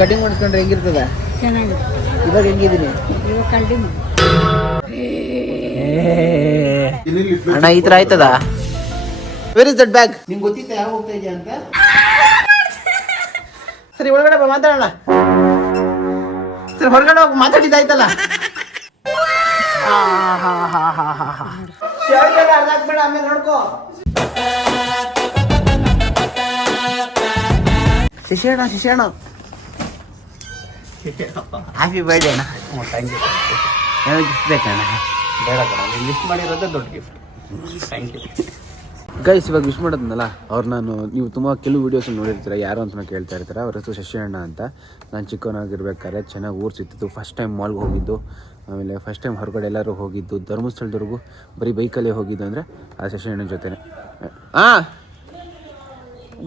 Cutting ಮಾಡಿಸ್ಕೊಂಡ್ರೆ ಹೆಂಗಿರ್ತದ? ಚೆನ್ನಾಗಿದೆ. ಇವಾಗ ಹೆಂಗಿದ್ದೀನಿ ಇವಾಗ ಕಟಿಂಗ್ ಅಣ್ಣ ಈ ತರ ಆಯ್ತದ? Where is that bag? ನಿಮ್ಗೆ ಗೊತ್ತಿತ್ತ ಯಾವ ಹೋಗ್ತಾ ಇದೆಯಾ ಅಂತ? ಸರಿ ಒಳಗಡೆ ಬಾ ಮಾತಾಡೋಣ. ಸರಿ ಹೊರಗಡೆ ಹೋಗಿ ಮಾತಾಡಿದ್ದಾಯ್ತಲ್ಲ. ಶರ್ಟ್ ಎಲ್ಲ ಅರ್ಧ ಹಾಕ್ಬೇಡ, ಆಮೇಲೆ ನೋಡ್ಕೋ. ಶಿಶಣ ಹ್ಯಾಪಿ ಬರ್ಡೇ ಅಣ್ಣ. Thank you. ಯಾವ ಗಿಫ್ಟ್ ಬೇಕಣ್ಣ? ಬೇಡ ಕಣ, ನೀವು ಗಿಫ್ಟ್ ಮಾಡಿರೋದೇ ದೊಡ್ಡ ಗಿಫ್ಟ್. Thank you. ಗೈಸ್, ಇವಾಗ ವಿಶ್ ಮಾಡೋದ್ನಲ್ಲ ಅವ್ರು, ನೀವು ತುಂಬ ಕೆಲವು ವೀಡಿಯೋಸ್ ನೋಡಿರ್ತೀರ, ಯಾರು ಅಂತ ಕೇಳ್ತಾ ಇರ್ತಾರೆ. ಅವ್ರ ಹೆಸರು ಶಶಿಯಣ್ಣ ಅಂತ. ನಾನು ಚಿಕ್ಕವನಾಗಿರ್ಬೇಕಾದ್ರೆ ಚೆನ್ನಾಗಿ ಊರು ಸಿಗ್ತಿತ್ತು. ಫಸ್ಟ್ ಟೈಮ್ ಮಾಲ್ಗೆ ಹೋಗಿದ್ದು, ಆಮೇಲೆ ಫಸ್ಟ್ ಟೈಮ್ ಹೊರಗಡೆ ಎಲ್ಲರೂ ಹೋಗಿದ್ದು, ಧರ್ಮಸ್ಥಳದವರೆಗೂ ಬರೀ ಬೈಕಲ್ಲೇ ಹೋಗಿದ್ದು ಅಂದರೆ ಆ ಶಶಿಯಣ್ಣನ ಜೊತೆನೆ.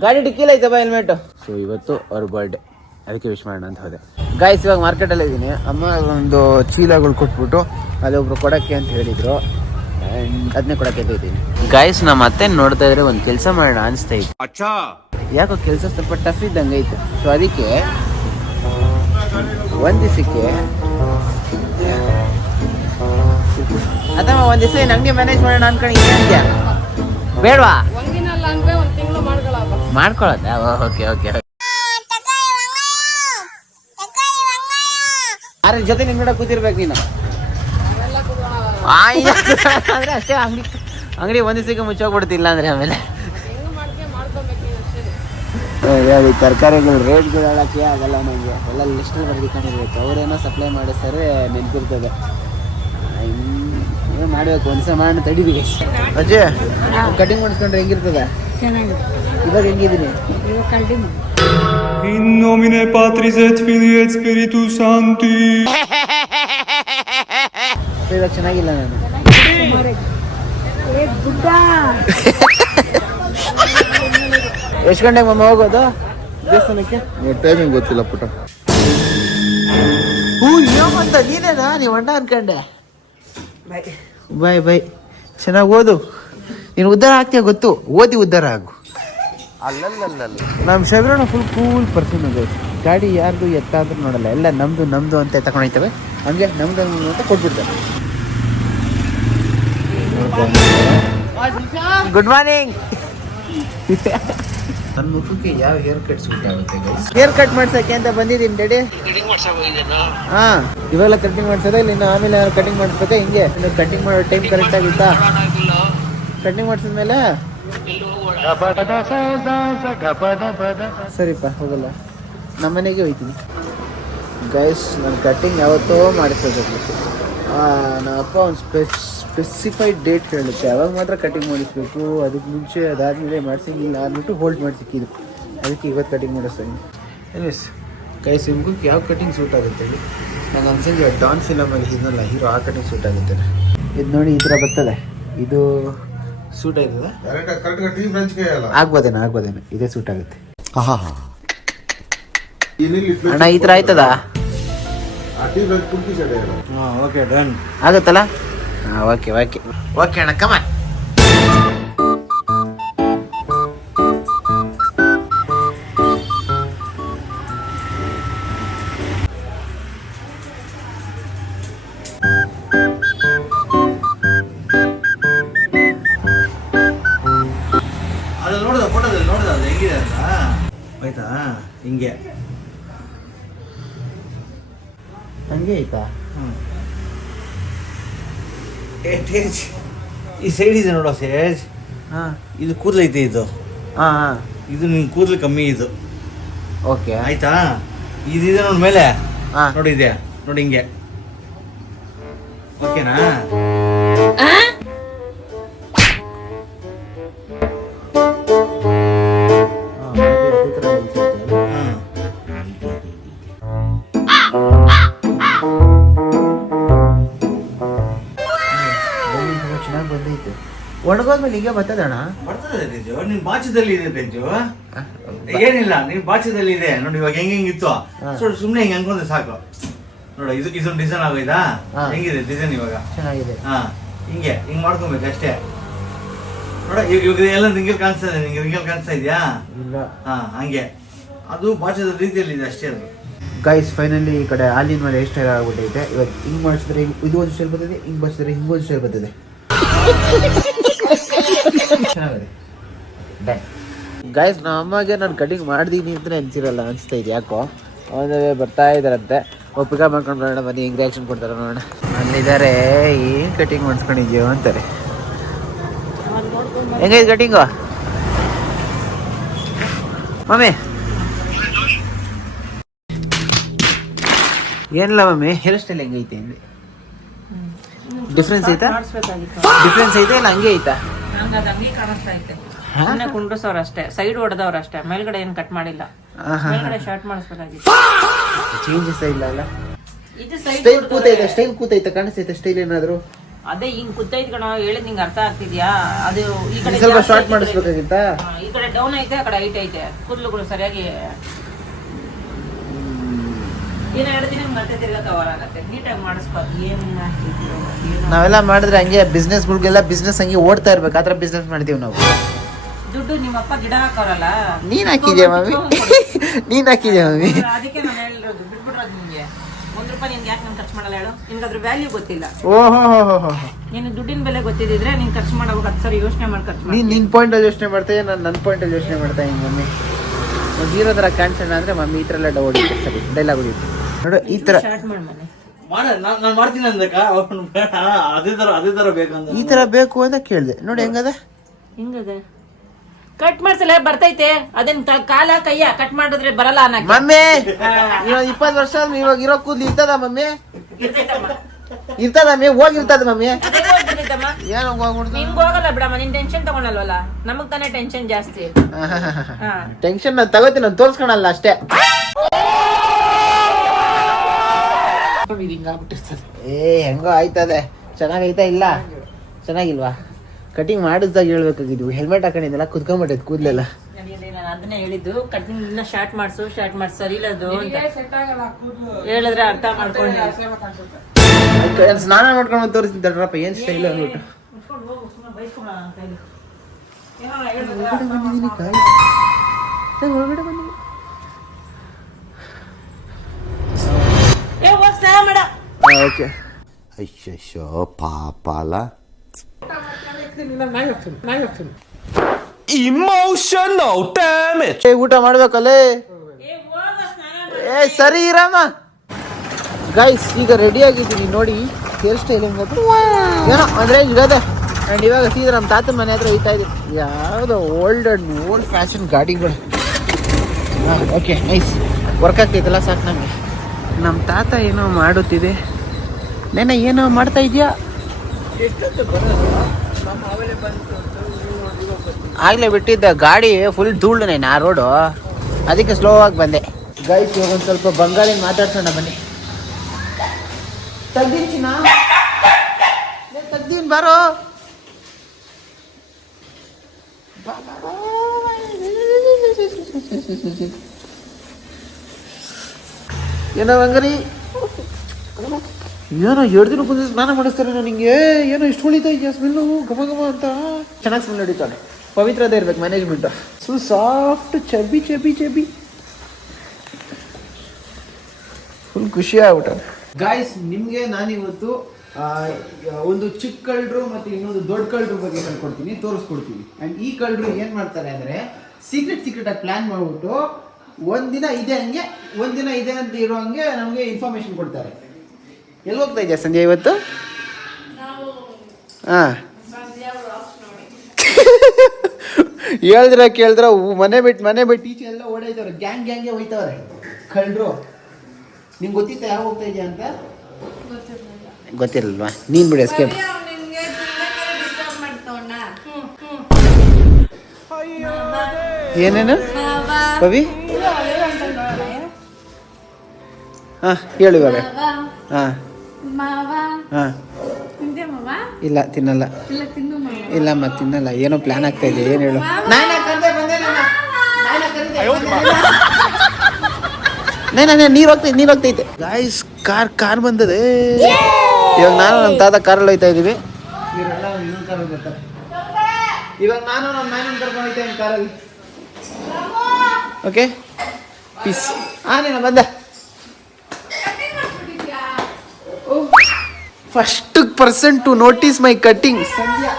ಗಾಡಿ ಡಿಕ್ಕಿಲ್ಲ ಐತೆ ಬಾ ಹೆಲ್ಮೆಟ್. ಸೊ ಇವತ್ತು ಅವ್ರ ಬರ್ಡೇ, ಅದಕ್ಕೆ ವಿಶ್ ಮಾಡೋಣ ಅಂತ ಹೋದೆ. ಗೈಸ್, ಇವಾಗ ಮಾರ್ಕೆಟಲ್ಲೇ ಇದ್ದೀನಿ. ಅಮ್ಮ ಒಂದು ಚೀಲಗಳು ಕೊಟ್ಬಿಟ್ಟು ಅದೊಬ್ರು ಕೊಡೋಕ್ಕೆ ಅಂತ ಹೇಳಿದರು, ಅದನ್ನೇ ಕೊಡೋಕ್ಕೆ ಇದ್ದೀನಿ. ಗೈಸ್, ನಮ್ಮ ಮತ್ತೆ ನೋಡ್ತಾ ಇದ್ರೆ ಒಂದು ಕೆಲಸ ಮಾಡೋಣ ಅನಿಸ್ತಾ ಇತ್ತು. ಯಾಕೋ ಕೆಲಸ ಸ್ವಲ್ಪ ಟಫ್ ಇದ್ದಂಗೆ ಐತೆ. ಸೊ ಅದಕ್ಕೆ ಒಂದು ದಿವಸಕ್ಕೆ ಅಥವಾ ಒಂದು ದಿವಸ ಏನು ಅಂಗಡಿ ಮ್ಯಾನೇಜ್ ಮಾಡೋಣ ಅನ್ಕೊಂಡಿದ್ಯಾ? ಬೇಡವಾ? ಮಾಡ್ಕೊಳ್ಳೋದಾ? Okay okay. ಯಾರ ಜೊತೆ ನಿನ್ನ ಕೂತಿರ್ಬೇಕು ನೀನು. ಅಂದ್ರೆ ಅಷ್ಟೇ, ಅಂಗಡಿ ಒಂದು ದಿವಸಕ್ಕೆ ಮುಚ್ಚೋಗ್ಬಿಡ್ತಿಲ್ಲ ಅಂದ್ರೆ ಆಮೇಲೆ ತರಕಾರಿಗಳು ರೇಟ್ಗಳು ಹೇಳಕ್ಕೆ ಆಗಲ್ಲ ನನಗೆ. ಎಲ್ಲ ಲಿಸ್ಟಲ್ಲಿ ಬರ್ದಿಕೊಂಡಿರ್ಬೇಕು. ಅವರೇನೋ ಸಪ್ಲೈ ಮಾಡಿಸ್ತಾರೆ, ನೆನಪಿರ್ತದೆ. ಏನೋ ಮಾಡಬೇಕು, ಒಂದ್ಸಲ ಮಾಡೋಣ ತಡಿಬಿಡಿ. ಅಜ್ಜಿ, ಕಟಿಂಗ್ ಮಾಡಿಸ್ಕೊಂಡ್ರೆ ಹೆಂಗಿರ್ತದ? ಚೆನ್ನಾಗಿದೆ. ಇವಾಗ ಹೆಂಗಿದ್ದೀನಿ? ಇವಾಗ cutting In nomine Patris et Filii et Spiritus Sancti. ಇವಾಗ ಚೆನ್ನಾಗಿಲ್ಲ ನಾನು. ಎಷ್ಟು ಗಂಟೆಗೆ ಮಮ್ಮ ಹೋಗೋದು ದೇವಸ್ಥಾನಕ್ಕೆ? ಟೈಮಿಂಗ್ ಗೊತ್ತಿಲ್ಲ ಪುಟ. ಅಂತ ನೀನೇನಾ? ನೀವು ಅಣ್ಣ ಅನ್ಕೊಂಡೆ. ಬಾಯ್ ಬಾಯ್. ಚೆನ್ನಾಗಿ ಓದು. ನೀನು ಉದ್ಧಾರ ಆಗ್ತೀಯ ಗೊತ್ತು. ಓದಿ ಉದ್ಧಾರ ಆಗು. ಅಲ್ಲಲ್ಲ, ನಮ್ಮ ಶಬರಣ ಫುಲ್ ಕೂಲ್ ಪರ್ಸನ್ ಅದು. ಗಾಡಿ ಯಾರ್ದು ಎತ್ತ ಅಂತ ನೋಡಲ್ಲ, ಎಲ್ಲ ನಮ್ದು ಅಂತ ತಗೊಂಡೋಗ್ತವೆ. ಹಂಗೆ ನಮ್ದು ಅಂತ ಕೊಟ್ಬಿಡ್ತಾರೆ. Good morning. ನನ್ನ ಮುಖಕ್ಕೆ ಯಾವ ಹೇರ್ ಕಟ್ ಸೂಟ್ ಆಗುತ್ತೆ ಗೈಸ್? ಹೇರ್ ಕಟ್ ಮಾಡ್ಸಕ್ಕೆ ಅಂತ ಬಂದಿದ್ದೀನಿ ಡ್ಯಾಡಿ. ಹಾಂ, ಇವೆಲ್ಲ ಕಟಿಂಗ್ ಮಾಡ್ಸೋದೇ ಇಲ್ಲ. ಇನ್ನು ಆಮೇಲೆ ಕಟಿಂಗ್ ಮಾಡಿಸ್ಬೇಕಾ? ಹಿಂಗೆ ಕಟಿಂಗ್ ಮಾಡೋ ಟೈಮ್ ಕರೆಕ್ಟ್ ಆಗುತ್ತಾ? ಕಟಿಂಗ್ ಮಾಡಿಸಿದ್ಮೇಲೆ ಸರಿಪ್ಪ, ಹೋಗಲ್ಲ. ನಮ್ಮನೆಗೆ ಹೋಗ್ತೀನಿ ಗೈಸ್. ನಾನು ಕಟಿಂಗ್ ಯಾವತ್ತೋ ಮಾಡಿಸ್ಬೇಕು. ನಮ್ಮ ಅಪ್ಪ ಒಂದು ಸ್ಪೆಸಿಫೈಡ್ ಡೇಟ್ ಹೇಳುತ್ತೆ, ಅವಾಗ ಮಾತ್ರ ಕಟಿಂಗ್ ಮಾಡಿಸ್ಬೇಕು. ಅದಕ್ಕೆ ಮುಂಚೆ ಅದಾದಮೇಲೆ ಮಾಡಿಸಿಲ್ಲ ಅಂದ್ಬಿಟ್ಟು ಹೋಲ್ಡ್ ಮಾಡಿ ಸಿಕ್ಕಿದ್ದು. ಅದಕ್ಕೆ ಇವತ್ತು ಕಟಿಂಗ್ ಮಾಡಿಸ್ತೀನಿ. ಎನಿಸ್ ಗೈಸ್, ನಿಮಗೂ ಯಾವ ಕಟಿಂಗ್ ಸೂಟ್ ಆಗುತ್ತೆ ಹೇಳಿ? ನಂಗೆ ಅನ್ಸಂಗೆ ಡಾನ್ ಫಿಲಮಲ್ಲಿ ಇದನ್ನಲ್ಲ ಹೀರೋ, ಆ ಕಟಿಂಗ್ ಸೂಟ್ ಆಗುತ್ತೆ. ಇದು ನೋಡಿ, ಈ ಥರ ಬರ್ತದೆ. ಇದು ಸೂಟ್ ಆಯ್ತದ? ಆಗ್ಬೋದೇನೋ ಇದೇ ಸೂಟ್ ಆಗುತ್ತೆ. ಅಣ್ಣ ಈ ಥರ ಆಯ್ತದ? Okay, done. ಆಗುತ್ತಲ್ಲ? ಹಾಂ, ಓಕೆ ಅಣ್ಣ, ಕಮಾನ್. ಅದು ನೋಡ್ದ, ಫೋಟೋದಲ್ಲಿ ನೋಡ್ದ ಅದು ಹೆಂಗಿದೆ ಅಂತ ಆಯ್ತಾ? ಹಿಂಗೆ ಹಂಗೆ ಆಯ್ತಾ? ತೇಜ್, ಈ ಸೈಡ್ ಇದೆ ನೋಡೋ ತೇಜ್. ಹಾಂ, ಇದು ಕೂದಲೈತೆ ಇದು. ಹಾಂ, ಇದು ನಿನ್ ಕೂದಲು ಕಮ್ಮಿ ಇದು. ಓಕೆ ಆಯ್ತಾ? ಇದಿದೆ ನೋಡಿ ಮೇಲೆ. ಹಾಂ, ನೋಡಿ ಇದೆ ನೋಡಿ ಹಿಂಗೆ. ಓಕೆನಾ? ಚೆನ್ನಾಗಿ ಬಂದೈತೆ. ಒಣಗೋದ್ಮೇಲೆ ಹಿಂಗೆ ಬರ್ತದಣ್ಣ? ಬರ್ತದೆ ತೇಜು, ನಿನ್ ಬಾಚದಲ್ಲಿ ಇದೆ ತೇಜು. ಏನಿಲ್ಲ, ನಿನ್ ಬಾಚದಲ್ಲಿ ಇದೆ ನೋಡಿ. ಇವಾಗ ಹೆಂಗಿತ್ತು ಸುಮ್ನೆ ಹಿಂಗೆ ಅನ್ಕೊಂಡ್ರೆ ಸಾಕು. ನೋಡ, ಇದೊಂದು ಡಿಸೈನ್ ಆಗೋಯ್ತಾ? ಹೆಂಗಿದೆ ಡಿಸೈನ್ ಇವಾಗ? ಚೆನ್ನಾಗಿದೆ. ಹಾ, ಹಿಂಗೆ ಮಾಡ್ಕೊಬೇಕು ಅಷ್ಟೇ. ನೋಡ, ಇವಾಗ ಎಲ್ಲ ರಿಂಗಲ್ ಕಾಣಿಸ್ತಾ ಇದೆ. ನಿಂಗೆ ರಿಂಗಲ್ ಕಾಣಿಸ್ತಾ ಇದೆಯಾ? ಇಲ್ಲ. ಹಾ, ಹಂಗೆ ಅದು ಬಾಚದ ರೀತಿಯಲ್ಲಿ ಇದೆ ಅಷ್ಟೇ. ಅದು ಗೈಸ್ ಫೈನಲಿ ಈ ಕಡೆ ಹಾಲಿನ ಮೇಲೆ ಹೇರ್ ಸ್ಟೈಲ್ ಆಗ್ಬಿಟ್ಟೈತೆ. ಇವಾಗ ಹಿಂಗೆ ಮಾಡಿಸಿದ್ರೆ ಇದು ಒಂದು ಸ್ಟೈಲ್ ಬರ್ತದೆ, ಹಿಂಗೆ ಮಾಡಿಸಿದ್ರೆ ಹಿಂಗೊಂದು ಸ್ಟೈಲ್ ಬರ್ತದೆ. ಚೆನ್ನಾಗಿದೆ. ಗೈಸ್ ನಮ್ಮ ಅಮ್ಮಗೆ ನಾನು ಕಟಿಂಗ್ ಮಾಡಿದೀನಿ ಅಂತ ಅನ್ಸಿರಲ್ಲ ಅನಿಸ್ತಾ ಇದೆ ಯಾಕೋ. ಅವನೇ ಬರ್ತಾ ಇದ್ದಾರಂತೆ, ಪಿಕಪ್ ಮಾಡ್ಕೊಂಡು ಬರೋಣ ಬನ್ನಿ ಹೆಂಗೆ ರಿಯಾಕ್ಷನ್ ಕೊಡ್ತಾರೆ ನೋಡೋಣ. ಅಲ್ಲಿದ್ದಾರೆ, ಏನು ಕಟಿಂಗ್ ಮಾಡಿಸ್ಕೊಂಡಿದ್ಯೋ ಅಂತಾರೆ. ಹೆಂಗೈತೆ ಕಟಿಂಗು ಮಮ್ಮಿ? ಏನಿಲ್ಲ ಮಮ್ಮಿ, ಹೇರ್ ಸ್ಟೈಲ್ ಹೆಂಗೈತೆ ಅಂದೆ. ಡಿಫ್ರೆನ್ಸ್ ಐತಾ? ಡಿಫ್ರೆನ್ಸ್ ಐತೆ ಇಲ್ಲ ಹಂಗೆ ಐತಾ? ಹಂಗೆ ಕಾಣಿಸ್ತಾ ಐತೆ. ಸುಮ್ಮನೆ ಕುಂಡ್ರಸವ್ರ ಅಷ್ಟೇ, ಸೈಡ್ ಹೊಡೆದವ್ರ ಅಷ್ಟೇ, ಮೇಲ್ಗಡೆ ಏನ್ ಕಟ್ ಮಾಡಿಲ್ಲ. ಮೇಲ್ಗಡೆ ಶಾರ್ಟ್ ಮಾಡಿಸ್ಬೇಕಾಗಿತ್ತು. ಚೇಂಜಸ್ ಇಲ್ಲ ಅಲ್ಲ? ಇದು ಸ್ಟೈಲ್ ಕೂತೈತೆ, ಸ್ಟೈಲ್ ಕೂತೈತೆ, ಕಾಣಿಸ್ತೈತೆ ಸ್ಟೈಲ್ ಏನಾದ್ರು? ಅದೇ ಹಿಂಗ್ ಕೂತೈತ್ ಕಣ, ಹೇಳಿದ್ ನಿಂಗೆ ಅರ್ಥ ಆಗ್ತಿದ್ಯಾ? ಅದು ಈ ಕಡೆ ಸ್ವಲ್ಪ ಶಾರ್ಟ್ ಮಾಡಿಸ್ಬೇಕಾಗಿತ್ತ? ಈ ಕಡೆ ಡೌನ್ ಐತೆ, ಆ ಕಡೆ ಹೈಟ್ ಐತೆ. ಕೂದಲುಗಳು ಸರಿಯಾಗಿ ಏನ್ 2 ದಿನ ಮತ್ತೆ ತಿರ್ಗತ್ತವರಾಗತ್ತೆ. ನೀಟಾಗಿ ಮಾಡಿಸ್ಬಾರ್ದು. ಏನ್ ನಾವೆಲ್ಲ ಮಾಡಿದ್ರೆ ಹಂಗೆ ಬಿಸ್ನೆಸ್ಗಳಿಗೆಲ್ಲ ಬಿಸ್ನೆಸ್ ಹಂಗೆ ಓಡ್ತಾ ಇರ್ಬೇಕು, ಆತರ ಬಿಸ್ನೆಸ್ ಮಾಡ್ತೀವಿ ನಾವು. ದುಡ್ಡು ನಿಮ್ಮಪ್ಪ ಗಿಡ ಹಾಕೋರಲ್ಲ, ನೀನ್ ಹಾಕಿದ್ಯಾ ಮಮ್ಮಿ? ನೀನ್ ಹಾಕಿದ್ಯಾ ಮಮ್ಮಿ? ಅದಕ್ಕೆ ನಾನು ಹೇಳಿರೋದು ಬಿಟ್ಬಿಡ್ರೋದು ನಿಮ್ಗೆ. ₹1 ನಿನ್ಗೆ ಯಾಕೆ ನಾನು ಖರ್ಚು ಮಾಡಲ್ಲ ಹೇಳು? ನಿನ್ಗೆ ಅದ್ರ ವ್ಯಾಲ್ಯೂ ಗೊತ್ತಿಲ್ಲ. ಓಹೋ, ನೀನು ದುಡ್ಡಿನ ಬೆಲೆ ಗೊತ್ತಿದ್ರೆ ನೀನ್ ಖರ್ಚು ಮಾಡೋವಾಗ 10 ಸರಿ ಯೋಚನೆ ಮಾಡಿ ಖರ್ಚು ಮಾಡಿ. ನಿನ್ ಪಾಯಿಂಟ್ ಅಲ್ಲಿ ಯೋಚನೆ ಮಾಡ್ತಾ, ನಾನು ನನ್ನ ಪಾಯಿಂಟ್ ಅಲ್ಲಿ ಯೋಚನೆ ಮಾಡ್ತಾ ಹಿಂಗ್ ಮಮ್ಮಿ. ಜೀರೋ ತರ ಕಾಣಿಸೋಣ ಅಂದ್ರೆ ಮಮ್ಮಿ ಈ ತರ ಎಲ್ಲ ಹೊಡಿತು. ಸರಿ ಡೈಲಾಗ್ ಹೊಡಿತು ನೋಡು ಈ ತರ. ಸ್ಟಾರ್ಟ್ ಮಾಡಿ ಮನೆ ನಾನು ಮಾಡ್ತೀನಿ ಅಂದಕ್ಕ ಅವ್ನು ಬೇಡ, ಅದೇ ತರ ಬೇಕಂತ. ಈ ತರ ಬೇಕು ಅಂತ ಕೇಳ್ದೆ ನೋಡಿ. ಹೆಂಗದ? ಹಿಂಗದೆ ಕಟ್ ಮಾಡ್ಸಲ್ಲ ಬರ್ತೈತೆ. ಅದೇನ್ ಕಾಲ ಕೈಯ ಕಟ್ ಮಾಡಿದ್ರೆ ಬರಲ್ಲ ಅನ್ನಕ್ಕೆ. ಮಮ್ಮಿ ಇವಾಗ 20 ವರ್ಷ ಆದ್ಮೇಲೆ ಇವಾಗ ಇರೋ ಕೂದ್ಲು ಇರ್ತದ ಮಮ್ಮಿ? ಇರ್ತದ ಮಮ್ಮಿ? ಹೋಗಿರ್ತದ ಮಮ್ಮಿ? ಏನು ಹೋಗ್ಬಿಡ್ತು? ನಿಮ್ಗೆ ಹೋಗಲ್ಲ ಬಿಡಮ್ಮ, ನಿನ್ ಟೆನ್ಷನ್ ತಗೊಳಲ್ವಲ್ಲ. ನಮಗ್ ತಾನೇ ಟೆನ್ಷನ್ ಜಾಸ್ತಿ. ಟೆನ್ಷನ್ ನಾನು ತಗೋತೀನಿ, ನಾನು ತೋರ್ಸ್ಕೊಳಲ್ಲ ಅಷ್ಟೇ. ಏ ಹೆಂಗೋ ಆಯ್ತದೆ. ಚೆನ್ನಾಗೈತಾ ಇಲ್ಲ? ಚೆನ್ನಾಗಿಲ್ವಾ? ಕಟಿಂಗ್ ಮಾಡಿಸ್ದಾಗ ಹೇಳ್ಬೇಕಾಗಿದ್ವು. ಹೆಲ್ಮೆಟ್ ಹಾಕೊಂಡಿದ್ದೆಲ್ಲ ಕುತ್ಕೊಂಡ್ಬಿಟ್ಟೈತೆ ಕೂದಲೆಲ್ಲ. ನಾನು ಅದನ್ನೇ ಹೇಳಿದ್ದು, ಕಟಿಂಗ್ ಇನ್ನ ಶಾರ್ಟ್ ಮಾಡ್ಸು ಸರಿ ಇಲ್ಲದು ಅಂತ ಹೇಳಿದ್ರೆ ಅರ್ಥ ಮಾಡ್ಕೊಂಡು ಸ್ನಾನ ಮಾಡ್ಕೊಂಡು ತೋರಿಸ್ತೀನಿ ತಡ್ರಪ್ಪ ಏನ್ ಸ್ಟೈಲ್ ಅಂದ್ಬಿಟ್ಟು. ಒಳಗಡೆ ಬಂದಿದ್ದೀನಿ. ಓಕೆ. ಅಯ್ಯೋ ಪಾಪ ಅಲ್ಲ. Emotional damage. ಊಟ ಮಾಡ್ಬೇಕಲ್ಲೇ. ಏ ಸರಿ ಇರಮ್ಮ. ಗೈಸ್ ಈಗ ರೆಡಿ ಆಗಿದ್ದೀನಿ ನೋಡಿ. ಹೇರ್ ಸ್ಟೈಲ್ ಹೆಂಗದು ಏನೋ ಅಂದ್ರೆ ಇರೋದೆ. ಆ್ಯಂಡ್ ಇವಾಗ ಸೀದಾ ನಮ್ಮ ತಾತನ ಮನೆ ಹತ್ರ ಹೋಗ್ತಾ ಇದ್ದೀನಿ. ಯಾವುದೋ ಓಲ್ಡ್ ಫ್ಯಾಷನ್ ಗಾಡಿಗಳು. ಹಾಂ ಓಕೆ ನೈಸ್. ವರ್ಕ್ ಆಗ್ತೈತಲ್ಲ ಸಾಕು ನಮಗೆ. ನಮ್ಮ ತಾತ ಏನೋ ಮಾಡುತ್ತಿದೆ. ನೆನೆ ಏನೋ ಮಾಡ್ತಾ ಇದೆಯಾ? ಆಗಲೇ ಬಿಟ್ಟಿದ್ದ ಗಾಡಿ ಫುಲ್ ಧೂಳು ಆ ರೋಡು, ಅದಕ್ಕೆ ಸ್ಲೋ ಆಗಿ ಬಂದೆ. ಗೈಸ್ ಇವಾಗ ಒಂದು ಸ್ವಲ್ಪ ಬಂಗಾಳಿ ಮಾತಾಡ್ಸೋಣ ಬನ್ನಿ. ತೆಗ್ದೀನಿ ಬಾರೋ. ಏನೋ ಬಂಗಾರಿ, ಏನೋ 2 ದಿನ ಮುಂದೆ ಸ್ನಾನ ಮಾಡಿಸ್ತಾರೆ ನನಗೆ. ಏನೋ ಇಷ್ಟು ಉಳಿತಾ ಇದೆಯಾ ಸ್ಮೆಲ್ಲು ಘಮ ಘಮ ಅಂತ. ಚೆನ್ನಾಗಿ ಸ್ಮೆಲ್ ನಡೀತಾಳೆ. ಪವಿತ್ರತೆ ಇರ್ಬೇಕು ಮ್ಯಾನೇಜ್ಮೆಂಟು. ಫುಲ್ ಸಾಫ್ಟ್ ಚಬಿ ಫುಲ್ ಖುಷಿ ಆಗ್ಬಿಟ್ಟ. ಗಾಯ್ಸ್ ನಿಮಗೆ ನಾನಿವತ್ತು ಒಂದು ಚಿಕ್ಕ ಕಳ್ಳರು ಮತ್ತು ಇನ್ನೊಂದು ದೊಡ್ಡ ಕಳ್ಳರು ಬಗ್ಗೆ ಹೇಳ್ಕೊಡ್ತೀನಿ, ತೋರಿಸ್ಕೊಡ್ತೀನಿ. ಆ್ಯಂಡ್ ಈ ಕಳ್ಳರು ಏನು ಮಾಡ್ತಾರೆ ಅಂದರೆ ಸೀಕ್ರೆಟಾಗಿ ಪ್ಲ್ಯಾನ್ ಮಾಡಿಬಿಟ್ಟು ಒಂದಿನ ಇದೆ ಹಂಗೆ ಒಂದಿನ ಇದೆ ಅಂತ ಇರೋ ಹಂಗೆ ನಮಗೆ ಇನ್ಫಾರ್ಮೇಶನ್ ಕೊಡ್ತಾರೆ. ಎಲ್ಲಿ ಹೋಗ್ತಾ ಇದೆಯಾ ಸಂಜೆ ಇವತ್ತು? ಹಾಂ ಕೇಳಿದ್ರ ಮನೆ ಬಿಟ್ಟು ಈಚೆ ಎಲ್ಲ ಓಡಾಯ್ತವ್ರೆ. ಗ್ಯಾಂಗೇ ಹೋಯ್ತವ್ರೆ ಕಳ್ಳರು. ನಿಂಗೆ ಗೊತ್ತಿತ್ತ ಯಾವ ಹೋಗ್ತಾ ಇದೆಯಾ ಅಂತ? ಗೊತ್ತಿರಲ್ವಾ? ನೀನು ಬಿಡಿ ಎಸ್ಕೇಪ್. ಏನೇನು ಪವಿ? ಹಾಂ ಹೇಳು ಇವಾಗ. ಹಾಂ ಹಾಂ ಇಲ್ಲ ತಿನ್ನಲ್ಲ. ಇಲ್ಲಮ್ಮ ತಿನ್ನಲ್ಲ. ಏನೋ ಪ್ಲಾನ್ ಆಗ್ತಾ ಇದೆ. ಏನು ಹೇಳು? ನೀರು ಹೋಗ್ತೈತೆ. ಗಾಯ್ಸ್ ಕಾರ್ ಬಂದದೆ. ಇವಾಗ ನಾನು ನಮ್ಮ ತಾತ ಕಾರಲ್ಲಿ ಹೋಗ್ತಾ ಇದ್ದೀವಿ. ಇವರೆಲ್ಲ ಇನ್ನೊಂದು ಕಾರಲ್ಲಿ ಬರ್ತಾರೆ. ಇವಾಗ ನಾನು ನಮ್ಮ ನಾಯನ ಕರ್ಕೊಂಡು ಹೋಗ್ತಾ ಇದ್ದೀನಿ ಕಾರಲ್ಲಿ. Okay peace. ನೀನು ಬಂದೆ first person to notice my cutting Sandhya.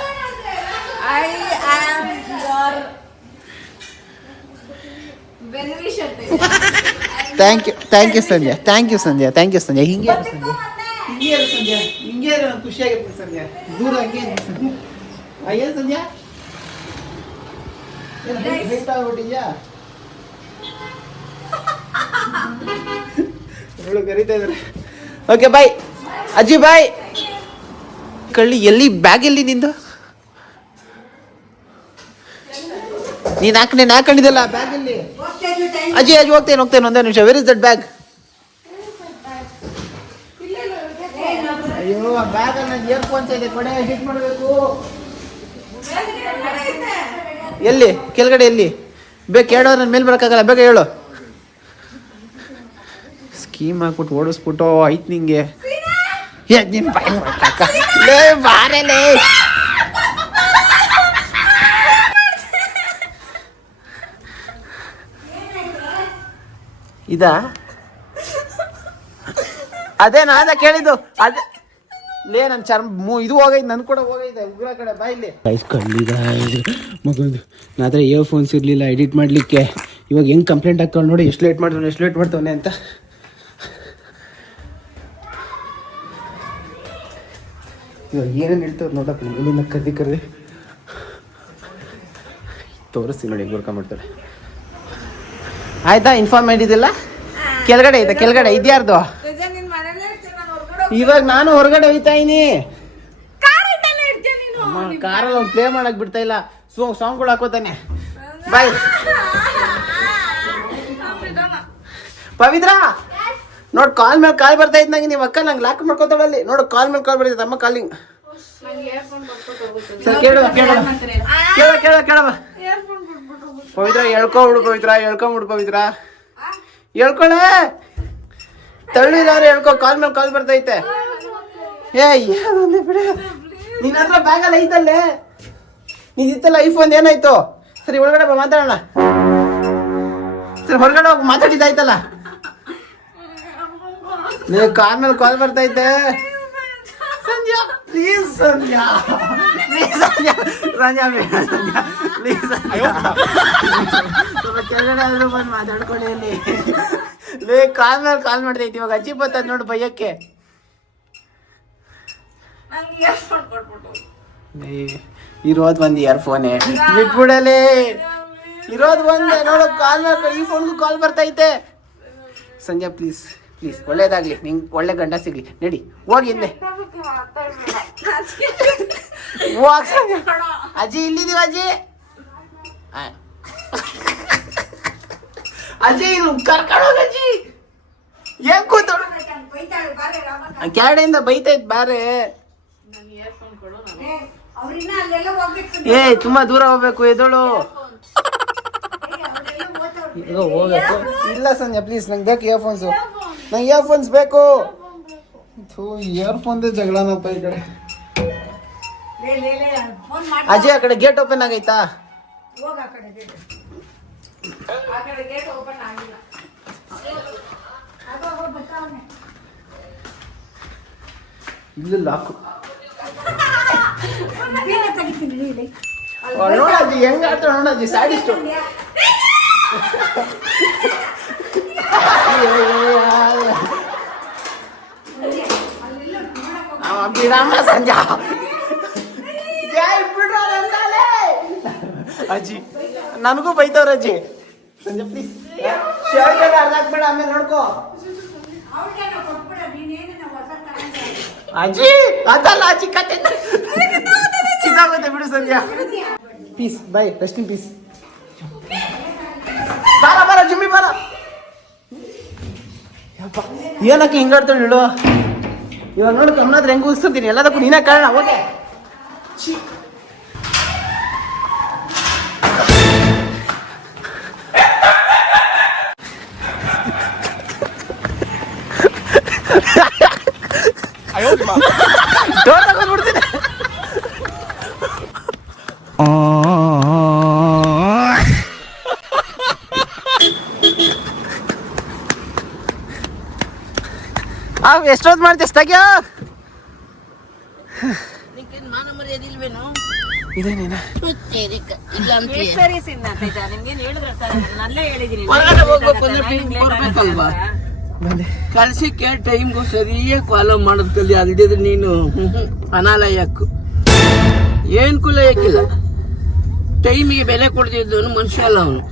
Thank you Sandhya, thank you Sandhya, thank you Sandhya. ಹಿಂಗೆ ಇರು ಸಂಧ್ಯಾ, ಹಿಂಗೆ ಇರು ಸಂಧ್ಯಾ, ಹಿಂಗೆ ಇರು, ನಾನು ಖುಷಿಯಾಗಿರ್ತೀನಿ ಸಂಧ್ಯಾ. ದೂರ ಹಂಗೆ ಇರು ಸಂಧ್ಯಾ. ಏನು ಸಂಧ್ಯಾ, ಏನು ಹೈಟ್ ಆಗ್ಬಿಟ್ಟಿದ್ಯಾ? ಇವಳು ಕರೀತಾ ಇದ್ದಾರೆ. ಓಕೆ ಬಾಯ್ ಅಜ್ಜಿ, ಬಾಯ್. ಕಳ್ಳಿ ಎಲ್ಲಿ ಬ್ಯಾಗ್ ಎಲ್ಲಿ ನಿಂದು? ನೀನು ಹಾಕೊಂಡಿದ್ದಲ್ಲ ಬ್ಯಾಗ್ ಎಲ್ಲಿ? ಅಜ್ಜಿ ಹೋಗ್ತೇನೆ ಒಂದೇ ನಿಮಿಷ. Where is that bag? ಅಯ್ಯೋ ಆ ಬ್ಯಾಗ್ ಅಲ್ಲಿ ಇಯರ್ಫೋನ್ಸ್ ಇದೆ, ಕೊಡೆ ಹಿಟ್ ಮಾಡಬೇಕು. ಎಲ್ಲಿ ಕೆಳಗಡೆ ಎಲ್ಲಿ? ಬೇಕು ಹೇಳೋ, ನನ್ನ ಮೇಲೆ ಬರೋಕ್ಕಾಗಲ್ಲ, ಬೇಗ ಹೇಳು. ಸ್ಕೀಮ್ ಹಾಕ್ಬಿಟ್ಟು ಓಡಿಸ್ಬಿಟ್ಟು ಆಯ್ತು ನಿಂಗೆ. ನಿನ್ನ ಬಾರಲೇ. ಇದಾ? ಅದೇ ನಾನ ಕೇಳಿದ್ದು. ಅದೇ ಲೇ, ನನ್ನ ಚರ್ಮ ಇದು ಹೋಗೈತೆ, ನನ್ ಕೂಡ ಹೋಗೈತೆ ಉಗ್ರ ಕಡೆ. ಬಾ ಇಲ್ಲಿ. ಕಳ್ಳಿದ ಮಗಂದು ನನ್ನ ಹತ್ರ ಇಯರ್ಫೋನ್ಸ್ ಇರಲಿಲ್ಲ ಎಡಿಟ್ ಮಾಡಲಿಕ್ಕೆ. ಇವಾಗ ಹೆಂಗೆ ಕಂಪ್ಲೇಂಟ್ ಹಾಕ್ಕೊಂಡು ನೋಡಿ, ಎಷ್ಟು ಲೇಟ್ ಮಾಡ್ತವನೆ ಅಂತ. ಇವಾಗ ಏನೇನು ಹೇಳ್ತವ್ರು ನೋಡಪ್ಪ. ಇಲ್ಲಿಂದ ಕರ್ದಿ ತೋರಿಸ್ತೀನಿ ನೋಡಿ, ಗುರ್ಕ ಮಾಡ್ತಾಳೆ. ಆಯ್ತಾ, ಇನ್ಫಾರ್ಮ್ ಮಾಡಿದ್ದಿಲ್ಲ? ಕೆಳಗಡೆ ಐತೆ, ಕೆಳಗಡೆ ಇದ್ಯಾರ್ದು? ಇವಾಗ ನಾನು ಹೊರಗಡೆ ಹೋಯ್ತಾ ಇದೀನಿ. ಕಾರಲ್ಲಿ ಅವ್ನು ಪ್ಲೇ ಮಾಡಕ್ ಬಿಡ್ತಾ ಇಲ್ಲ, ಸಾಂಗ್ಗಳು ಹಾಕೋತಾನೆ. ಬಾಯ್ ಪವಿತ್ರ. ನೋಡ್ ಕಾಲ್ ಮೇಲೆ ಕಾಲ್ ಬರ್ತಾ ಇದ್ ನಂಗೆ. ನಿಮ್ಮ ಅಕ್ಕ ನಂಗೆ ಲಾಕ್ ಮಾಡ್ಕೋತಾಳಲ್ಲಿ ನೋಡು. ಕಾಲ್ ಮೇಲೆ ಕಾಲ್ ಬರ್ತೈತೆ, ಅಮ್ಮ ಕಾಲಿಂಗ್. ಕೇಳ ಪವಿತ್ರ, ಹೇಳ್ಕೊಬಿಡು ಪವಿತ್ರ, ಹೇಳ್ಕೊಳೆ. ತಳ್ಳಿದಾರೆ ಹೇಳ್ಕೊ, ಕಾಲ್ ಮೇಲೆ ಕಾಲ್ ಬರ್ತೈತೆ. ಬಿಡ, ನಿನ್ನ ಹತ್ರ ಬ್ಯಾಗಲ್ಲಿ ಐತಲ್ಲೇ, ನೀನ್ ಇತ್ತಲ್ಲ ಐಫೋನ್, ಏನಾಯ್ತು? ಸರಿ ಒಳಗಡೆ ಬಾ, ಮಾತಾಡೋಣ. ಸರಿ ಹೊರಗಡೆ ಹೋಗಿ ಮಾತಾಡಿದ್ದಾಯ್ತಲ್ಲ. ನೀವು ಕಾಲ್ ಮೇಲೆ ಕಾಲ್ ಬರ್ತೈತೆ. ಸಂಧ್ಯಾ ಪ್ಲೀಸ್, ಸಂಧ್ಯಾ ಕೆಳಗಡೆ ಆದ್ರೂ ಬಂದು ಮಾತಾಡ್ಕೊಳ್ಳಿ ಅಲ್ಲಿ. ಲೇ ಕಾಲ್ ಮೇಲೆ ಕಾಲ್ ಮಾಡ್ತೈತಿ. ಇವಾಗ ಅಜ್ಜಿ ಬರ್ತದ ನೋಡು ಭಯಕ್ಕೆ. ಇರೋದ್ ಒಂದು ಇಯರ್ಫೋನೇ, ಬಿಟ್ಬಿಡಲೇ. ಇರೋದು ಒಂದೇ ನೋಡು, ಕಾಲ್ ಮೇಲೆ ಈ ಫೋನ್ಗೂ ಕಾಲ್ ಬರ್ತೈತೆ. ಸಂಧ್ಯಾ ಪ್ಲೀಸ್, ಒಳ್ಳೇದಾಗ್ಲಿ, ನಿಂಗೆ ಒಳ್ಳೆ ಗಂಡ ಸಿಗ್ಲಿ. ನಡಿ ಹೋಗಿ ಹಿಂದೆ. ಅಜ್ಜಿ ಇಲ್ಲಿದೀವ ಅಜ್ಜಿ. ಅಜ್ಜಿ ಕರ್ಕೊಂಡೋಗ ಅಜ್ಜಿ. ಏನ್ ಕೂತ ಕ್ಯಾಡೆಯಿಂದ ಬೈತೈತ್ ಬಾರೆ. ತುಂಬಾ ದೂರ ಹೋಗ್ಬೇಕು, ಎದೋಳು. ಹೋಗ್ಬೇಕು. ಇಲ್ಲ ಸಂಧ್ಯಾ ಪ್ಲೀಸ್, ನಂಗೆ ಬೇಕು ಇಯರ್ಫೋನ್ಸು. ನಂಗೆ ಇಯರ್ಫೋನ್ಸ್ ಬೇಕು. ಇಯರ್ಫೋನ್ ಜಗಳನಪ್ಪ ಈ ಕಡೆ. ಅಜಯ್ ಆ ಕಡೆ ಗೇಟ್ ಓಪನ್ ಆಗೈತಾ? ಇಲ್ಲ ಲಾಕು. ನೋಡಜ್ಜಿ ಹೆಂಗ ಆಡ್ತಾಳ ನೋಡಜ್ಜಿ, ಸ್ಯಾಡಿಸ್ಟು. ಬಿಡಮ್ಮ ಸಂಜಾ. ಅಜ್ಜಿ ನನಗೂ ಬೈತವ್ರ ಅಜ್ಜಿ. ಸಂಜೆ ಪ್ಲೀಸ್ ಶರ್ಟ್ ಎಲ್ಲ ಅರ್ಧ ಹಾಕ್ಬೇಡ, ಆಮೇಲೆ ನೋಡ್ಕೋ. ಅಜ್ಜಿ ಅದಲ್ಲ ಅಜ್ಜಿ, ಕತೆ ಕಿತ್ತಾಗುತ್ತೆ ಬಿಡು Sandhya. Peace bye, rest in peace. ಬಾರ ಜುಮ್ಮಿ ಬಾರ. ಏನಕ್ಕೆ ಹಿಂಗಾಡ್ತಾಳೆ ಹೇಳು. ಇವಾಗ ನೋಡಿ ಕಮ್ಮನಾದ್ರೆ ಹೆಂಗ್ ಊಹಿಸ್ತೀನಿ, ಎಲ್ಲದಕ್ಕೂ ನೀನೇ ಕಾರಣ. ಹೋಗೆ ಡೋರ್ ತಗೊಂಡ್ಬಿಡ್ತೀನಿ. ಎಷ್ಟೊತ್ತು ಮಾಡ್ತೀಯ? ತೆಗ್ಯೋ ಇದೇನೇನ ಸರಿ ಸಿನ್ನ ನಿಮ್ಗೇನ್ ಹೇಳಿದ್ರೆ ನಲ್ಲೇ ಹೇಳಿದೀನಿ ಹೊರಗಡೆ ಹೋಗ್ಬೇಕು ಅಂದ್ರೆ ಟೈಮ್ ಬರ್ಬೇಕಲ್ವಾ? ಕಳ್ಸಿಕ್ಕೆ ಟೈಮ್ಗೂ ಸರಿಯಾಗಿ ಫಾಲೋ ಮಾಡೋದ್ ಕಲಿ, ಅಲ್ದಿದ್ರೆ ನೀನು ಅನಾಲಯಕ್ಕೂ ಏನ್ ಕುಲಯಕ್ಕಿಲ್ಲ. ಟೈಮಿಗೆ ಬೆಲೆ ಕೊಡ್ತಿದ್ದವನು ಮನುಷ್ಯ ಅಲ್ಲ ಅವನು.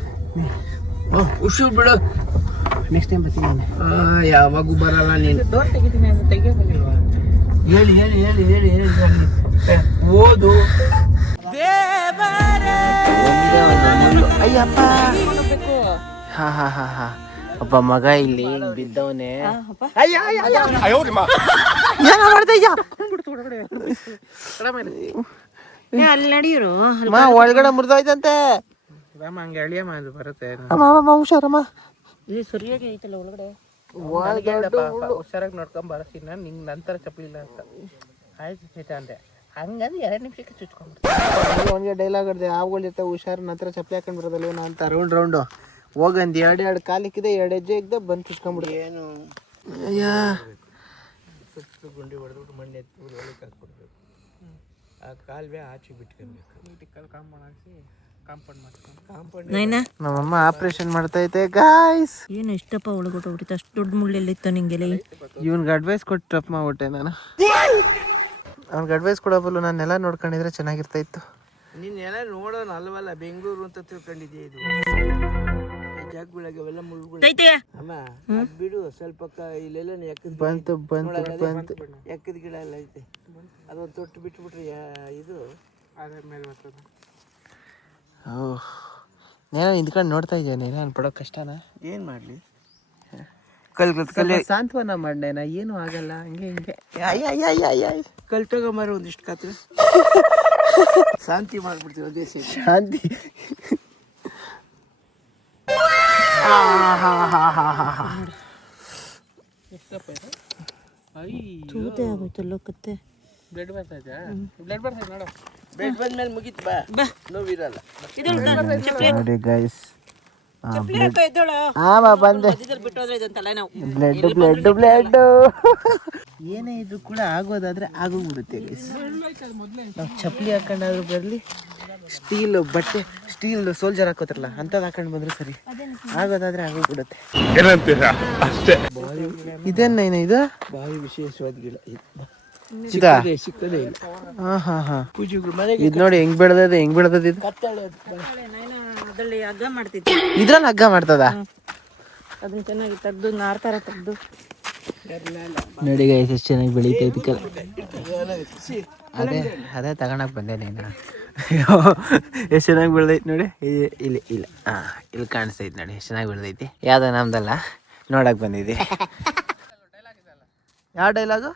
ಹುಷು ಬಿಡು, ನೆಕ್ಸ್ಟ್ ಟೈಮ್ ಬರ್ತೀನಿ. ಯಾವಾಗೂ ಬರಲ್ಲ ನೀನು. ಡೋರ್ ತೆಗಿತೀನಿ ಅಂತ ತೆಗಿಯೋದಿಲ್ವಾ? ಹೇಳಿ ಹೇಳಿ ಹೇಳಿ ಹೇಳಿ ಹೇಳಿ ಓದು. ಅಯ್ಯಪ್ಪ. ಹಾ ಹಾ ಹಾ ಹಾ. ಒಬ್ಬ ಮಗ ಇಲ್ಲಿ ಹಿಂಗ್ ಬಿದ್ದವನೆ. ಅಲ್ಲಿ ನಡಿಯೋರು ಒಳಗಡೆ ಮುರಿದೋಯ್ತಂತೆ. ಹುಷಾರಮ್ಮ. ಇಲ್ಲಿ ಸರಿಯಾಗಿ ಐತಲ್ಲ ಒಳಗಡೆ. ಹುಷಾರಾಗಿ ನೋಡ್ಕೊಂಡ್ ಬರ್ತೀನಿ ನಾನು, ನಿಂಗೆ ನಂತರ ಚಪ್ಪಲಿಲ್ಲ ಅಂತ ಆಯ್ತು ಅಂದೆ. ಹಂಗಂದ್ರೆ 2 ನಿಮಿಷಕ್ಕೆ ಚುಚ್ಕೊಂಡ್ಬಿಡ್ತೀನಿ. ಅವನಿಗೆ ಡೈಲಾಗ್ ಆಡ್ದೆ, ಆವುಗಳ ಜೊತೆ ಹುಷಾರು ನಂತರ ಚಪ್ಪಲಿ ಹಾಕೊಂಡ್ ಬರೋದಲ್ಲ ಏನೋ ಅಂತ ರೌಂಡ್ ಹೋಗಂದು 2 ಕಾಲಿಕ್ಕಿದೆ, 2 ಹೆಜ್ಜೆ ಇದ್ದ ಬಂದು ಚುಚ್ಕೊಂಡ್ಬಿಡು. ಏನು ಅಯ್ಯ ಸುತ್ತು ಗುಂಡಿ ಹೊಡೆದ್ಬಿಟ್ಟು ಮಣ್ಣು ಎತ್ತಿ ಒಳಗೆ ಹಾಕ್ಬಿಡ್ಬೇಕು. ಆ ಕಾಲುವೆ ಆಚೆ ಬಿಟ್ಕೊಬೇಕು. ನೀಟಿಗೆ ಕಾಂಪೌಂಡ್ ಮಾಡ್ಕೊಂಡು ನಮ್ಮಮ್ಮ ಆಪರೇಷನ್ ಮಾಡ್ತೈತೆ ಗಾಯ್ಸ್. ಏನು ಇಷ್ಟಪ್ಪ ಒಳಗೊಟ್ಟು ಹೊಡಿತ, ಅಷ್ಟು ದೊಡ್ಡ ಮುಳ್ಳೆಲ್ಲಿತ್ತು ನಿಂಗೆಲ್ಲ. ಇವ್ನಿಗೆ ಅಡ್ವೈಸ್ ಕೊಟ್ಟು ತಪ್ಪು ಮಾಡ್ಬಿಟ್ಟೆ ನಾನು. ಅವ್ನಿಗೆ ಅಡ್ವೈಸ್ ಕೊಡೋಬಲ್ಲ ನಾನೆಲ್ಲ ನೋಡ್ಕೊಂಡಿದ್ರೆ ಚೆನ್ನಾಗಿರ್ತಾ ಇತ್ತು. ನೀನೆಲ್ಲ ನೋಡೋಣ ಅಲ್ವಲ್ಲ, ಬೆಂಗಳೂರು ಅಂತ ತಿಳ್ಕೊಂಡಿದ್ದೆ. ಇದು ಜಾಗಗಳಿಗೆ ಅವೆಲ್ಲ ಮುಳ್ಳುಗಳು ಅಮ್ಮ, ಅದ್ ಬಿಡು ಸ್ವಲ್ಪ. ಇಲ್ಲೆಲ್ಲ ಬಂತು ಎಕ್ಕದ ಗಿಡ ಎಲ್ಲ ಐತೆ, ಅದೊಂದು ತೊಟ್ಟು ಬಿಟ್ಬಿಟ್ರೆ ಇದು ಅದ್ರ ಮೇಲೆ ಬರ್ತದೆ. ಓಹ್, ನೇನ ನಿಂತ್ಕೊಂಡು ನೋಡ್ತಾ ಇದ್ದೆ. ನಾನು ಪಡೋ ಕಷ್ಟನ ಏನು ಮಾಡಲಿ? ಸಾಂತ್ವನ ಮಾಡ್ನೇನ, ಏನು ಆಗಲ್ಲ, ಹಂಗೆ ಕಲ್ ತಗೊಂಬಾರ ಒಂದಿಷ್ಟು ಕಾತ್ರ ಶಾಂತಿ ಮಾಡ್ಬಿಡ್ತೀವಿ ಅದೇ ಶಾಂತಿ. ತೂತೆ ಆಗೋಯ್ತಲ್ಲ ಕತ್ತೆ. ಬ್ಲಡ್ ಬರ್ತೈತೆ ನೋಡು. ಬ್ಲಡ್ ಬಂದ್ಮೇಲೆ ಮುಗೀತು, ಬಾ ನೋವಿರಲ್ಲ. ನೋಡಿ ಗೈಸ್, ಬಂದೆ ಬ್ಲಡ್ ಏನೇ ಇದ್ರು ಕೂಡ ಆಗೋದಾದ್ರೆ ಆಗೋಗ್ಬಿಡುತ್ತೆ ಗೈಸ್. ನಾವು ಚಪ್ಪಲಿ ಹಾಕೊಂಡಾದ್ರೂ ಬರಲಿ, ಸ್ಟೀಲ್ ಬಟ್ಟೆ, ಸ್ಟೀಲ್ ಸೋಲ್ಜರ್ ಹಾಕೋತಾರಲ್ಲ ಅಂಥದ್ದು ಹಾಕೊಂಡು ಬಂದ್ರೆ ಸರಿ, ಆಗೋದಾದ್ರೆ ಆಗೋಗ್ಬಿಡುತ್ತೆ. ಇದೇನ ಇದು ಭಾರಿ ವಿಶೇಷವಾದ ಗಿಡ ಸಿಕ್ಕದೇ ಇಲ್ಲ. ಪೂಜೆಗಳು ಮನೆಗೆ ಇದು ನೋಡಿ ಹೆಂಗ್ ಬೆಳೆದದೆ, ಇದು ಅದ್ರಲ್ಲಿ ಹಗ್ಗ ಮಾಡ್ತಿದ್ದೆ. ಇದ್ರಲ್ಲಿ ಹಗ್ಗ ಮಾಡ್ತದ. ಅದನ್ನ ಚೆನ್ನಾಗಿ ತೆಗ್ದು ನಾರ್ ತರ ತೆಗ್ದು ನೋಡಿ ಗೈಸ್ ಎಷ್ಟು ಚೆನ್ನಾಗಿ ಬೆಳೀತೈತಿ. ಅದೇ ತಗೊಳಕ್ ಬಂದೆ ನೀನು. ಎಷ್ಟು ಚೆನ್ನಾಗಿ ಬೆಳೆದೈತಿ ನೋಡಿ. ಇಲ್ಲಿ ಇಲ್ಲಿ ಕಾಣಿಸ್ತೈತಿ ನೋಡಿ, ಎಷ್ಟು ಚೆನ್ನಾಗಿ ಬೆಳೆದೈತಿ. ಯಾವ್ದೋ ನಮ್ದಲ್ಲ, ನೋಡಕ್ ಬಂದಿದ್ದೆ. ಯಾವ ಡೈಲಾಗು?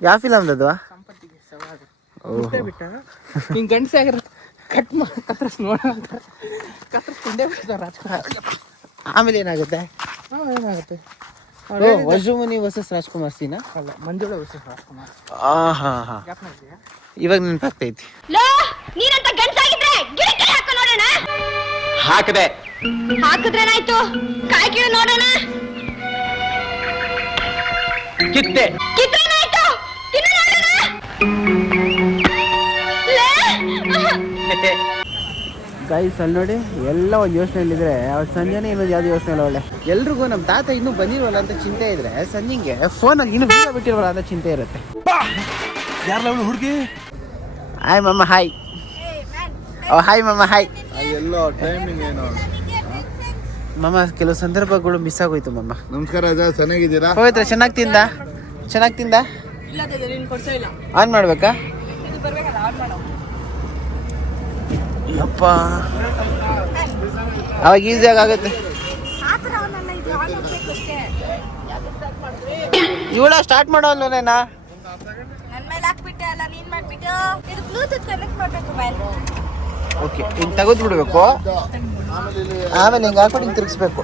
ಯಾವ ಫಿಲಮ್ದದು? ಹಿಂಗೆ ಗಂಡಸೆ ಆಗಿರುತ್ತೆ, ಕಟ್ ಮಾಡಿ ಕತ್ತರಿಸಿ ನೋಡೋಣ. ತಿಂದೇ ಬಿಡ್ತಾರೆ ರಾಜ್ಕುಮಾರ್. ಆಮೇಲೆ ಏನಾಗುತ್ತೆ? ಏನಾಗುತ್ತೆ? ವಜ್ರಮುನಿ ವರ್ಸಸ್ ರಾಜ್ಕುಮಾರ್ ಸೀನಾ? ಅಲ್ಲ, ಮಂಜುಳ ವರ್ಸಸ್ ರಾಜ್ಕುಮಾರ್. ಇವಾಗ ನೆನಪಾಗ್ತೈತಿ. ಹಾಕದೆ ಹಾಕಿದ್ರೇನಾಯ್ತು? ಕಾಯಿ ಕೀಳು ನೋಡೋಣ. ಕಿತ್ತೆ ಕಿತ್ತೇನಾಯ್ತು? ತಿನ್ನು ನೋಡೋಣ. ಗೈಸ್ ಅಲ್ಲಿ ನೋಡಿ, ಎಲ್ಲ ಒಂದು ಯೋಚನೆಯಲ್ಲಿದ್ರೆ ಅವ್ರು ಸಂಜೆನೇ ಇನ್ನೊಂದು ಯಾವ್ದು ಯೋಚನೆ ಇಲ್ಲ. ಒಳ್ಳೆ ಎಲ್ರಿಗೂ ನಮ್ಮ ತಾತ ಇನ್ನೂ ಬಂದಿಲ್ವಲ್ಲ ಅಂತ ಚಿಂತೆ ಇದ್ರೆ, ಸಂಜೆಗೆ ಫೋನಾಗಿ ಇನ್ನೂ ವೀಡಿಯೋ ಬಿಟ್ಟಿಲ್ವಲ್ಲ ಅಂತ ಚಿಂತೆ ಇರುತ್ತೆ. ಹುಡುಗಿ ಹಾಯ್ ಮಮ್ಮ, ಹಾಯ್. ಹಾಯ್ ಮಮ್ಮ, ಹಾಯ್. ಎಲ್ಲ ಟೈಮಿಂಗ್ ಏನು ಮಮ್ಮ ಕೆಲವು ಸಂದರ್ಭಗಳು ಮಿಸ್ ಆಗೋಯ್ತು ಮಮ್ಮ. ನಮಸ್ಕಾರ ಅಜ್ಜ, ಚೆನ್ನಾಗಿದ್ದೀರಾ? ಪವಿತ್ರ ಚೆನ್ನಾಗಿ ತಿಂದ ಆನ್ ಮಾಡ್ಬೇಕಾ? ಅಪ್ಪ ಅವಾಗ ಈಸಿಯಾಗಿ ಆಗುತ್ತೆ. ಇವಳ ಸ್ಟಾರ್ಟ್ ಮಾಡೋಲ್ವೇನಾ? ಓಕೆ, ಹಿಂಗೆ ತೆಗೆದು ಬಿಡ್ಬೇಕು, ಆಮೇಲೆ ಹಿಂಗೆ ಹಾಕ್ಬಿಟ್ಟು ಹಿಂಗೆ ತಿರುಗಿಸ್ಬೇಕು.